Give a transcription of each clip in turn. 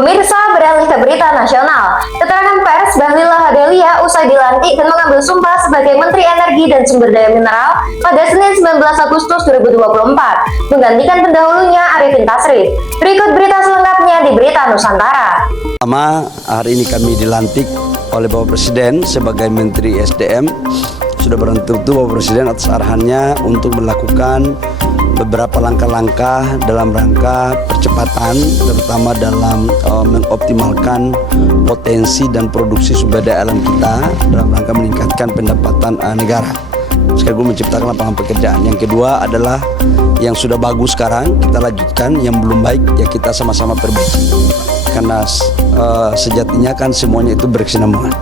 Pemirsa, beralih ke berita nasional. Keterangan pers Bahlila Lahadalia usai dilantik dan mengambil sumpah sebagai Menteri Energi dan Sumber Daya Mineral pada Senin 19 Agustus 2024, menggantikan pendahulunya Arifin Tasrif. Berikut berita selengkapnya di Berita Nusantara. Pertama, hari ini kami dilantik oleh Bapak Presiden sebagai Menteri SDM. Sudah tentu Bapak Presiden atas arahannya untuk melakukan beberapa langkah-langkah dalam rangka percepatan, terutama dalam mengoptimalkan potensi dan produksi sumber daya alam kita dalam rangka meningkatkan pendapatan negara, sekaligus menciptakan lapangan pekerjaan. Yang kedua adalah yang sudah bagus sekarang kita lanjutkan, yang belum baik ya kita sama-sama perbaiki, karena sejatinya kan semuanya itu berkesinambungan.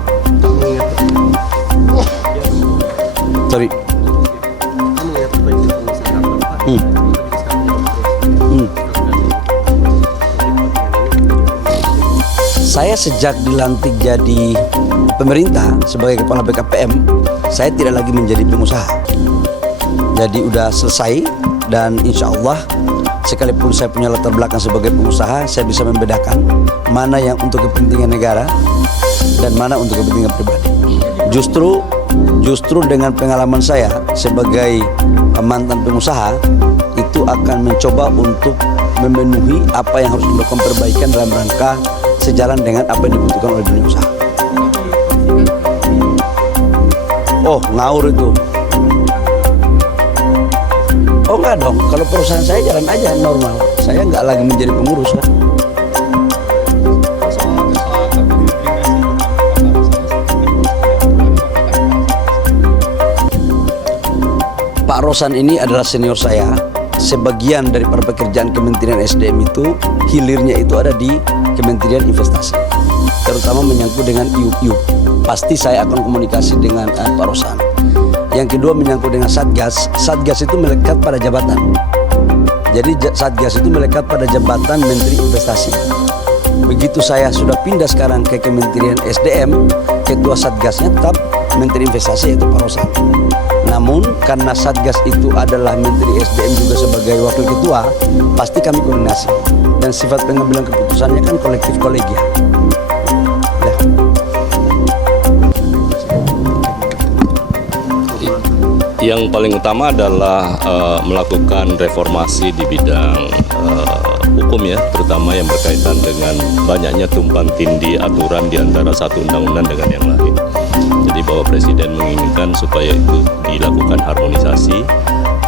Sorry. Saya sejak dilantik jadi pemerintah sebagai kepala BKPM, saya tidak lagi menjadi pengusaha. Jadi udah selesai, dan insya Allah sekalipun saya punya latar belakang sebagai pengusaha, saya bisa membedakan mana yang untuk kepentingan negara dan mana untuk kepentingan pribadi. Justru dengan pengalaman saya sebagai mantan pengusaha, itu akan mencoba untuk memenuhi apa yang harus dilakukan perbaikan dalam rangka sejalan dengan apa yang dibutuhkan oleh dunia usaha. Oh, ngawur itu. Oh enggak dong, kalau perusahaan saya jalan aja normal. Saya nggak lagi menjadi pengurus kan. Pak Rosan ini adalah senior saya. Sebagian dari para pekerjaan Kementerian SDM itu hilirnya itu ada di Kementerian Investasi, terutama menyangkut dengan IUP. Pasti saya akan komunikasi dengan Pak Rosan. Yang kedua menyangkut dengan Satgas. Satgas itu melekat pada jabatan. Jadi Satgas itu melekat pada jabatan Menteri Investasi. Begitu saya sudah pindah sekarang ke Kementerian SDM, ketua Satgasnya tetap Menteri Investasi yaitu Pak Rosan. Namun karena Satgas itu adalah Menteri SDM juga sebagai wakil ketua, pasti kami koordinasi. Dan sifat pengambilan keputusannya kan kolektif kolegial. Ya. Yang paling utama adalah melakukan reformasi di bidang hukum ya, terutama yang berkaitan dengan banyaknya tumpang tindih aturan di antara satu undang-undang dengan yang lain. Jadi Bapak Presiden menginginkan supaya itu dilakukan harmonisasi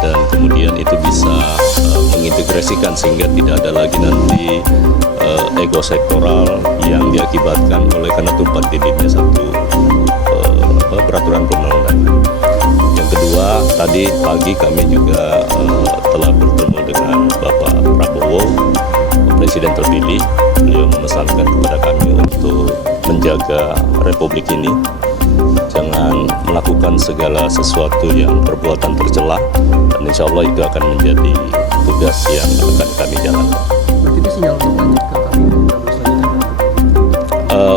dan kemudian itu bisa mengintegrasikan sehingga tidak ada lagi nanti ego sektoral yang diakibatkan oleh karena tumpang tindihnya satu peraturan perundang-undangan. Yang kedua, tadi pagi kami juga telah bertemu dengan Bapak Prabowo, Presiden terpilih. Beliau memesankan kepada kami untuk menjaga Republik ini, jangan melakukan segala sesuatu yang perbuatan tercela, dan insya Allah itu akan menjadi tugas yang akan kami jalankan. Berarti ini sinyal untuk lanjut ke kabinet selanjutnya?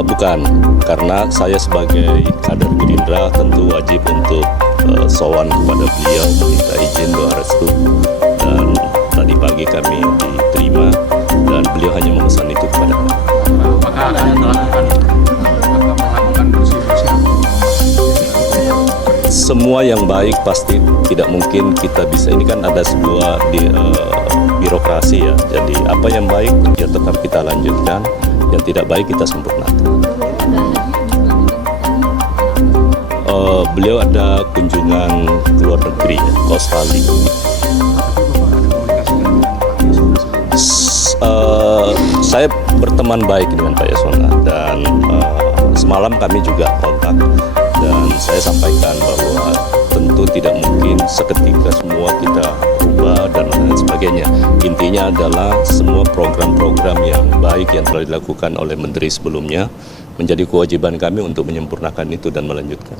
Bukan, karena saya sebagai kader Gerindra tentu wajib untuk sowan kepada beliau, meminta izin doa restu, dan tadi pagi kami diterima dan beliau hanya memesan itu kepada kami. Apakah akan melakukan bersih-bersih? Semua yang baik pasti tidak mungkin kita bisa, ini kan ada sebuah birokrasi ya, jadi apa yang baik ya tetap kita lanjutkan, yang tidak baik kita sempurnakan. Beliau ada kunjungan ke luar negeri ya, ke Australia. Saya berteman baik dengan Pak Yasona, dan semalam kami juga kontak, dan saya sampaikan bahwa tentu tidak mungkin seketika semua kita ubah dan lain sebagainya. Intinya adalah semua program-program yang baik yang telah dilakukan oleh menteri sebelumnya menjadi kewajiban kami untuk menyempurnakan itu dan melanjutkan.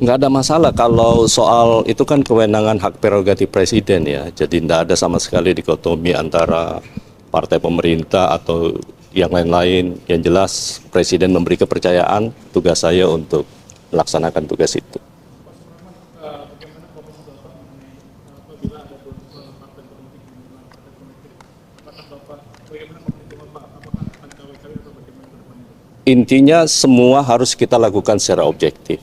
Nggak ada masalah kalau soal itu kan kewenangan hak prerogatif presiden ya. Jadi tidak ada sama sekali dikotomi antara partai pemerintah atau yang lain-lain. Yang jelas presiden memberi kepercayaan, tugas saya untuk melaksanakan tugas itu. Intinya semua harus kita lakukan secara objektif.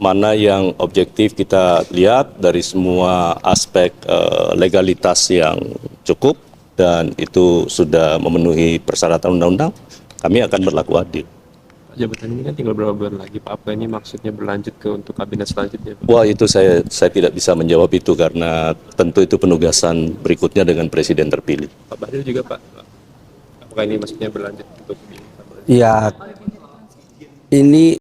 Mana yang objektif kita lihat dari semua aspek legalitas yang cukup dan itu sudah memenuhi persyaratan undang-undang, kami akan berlaku adil. Jabatan ini kan tinggal berapa bulan lagi, Pak? Apa ini maksudnya berlanjut ke untuk kabinet selanjutnya, Pak? Wah, itu saya tidak bisa menjawab itu karena tentu itu penugasan berikutnya dengan presiden terpilih. Pak Bahlil juga, Pak. Apakah ini maksudnya berlanjut untuk Ya, ini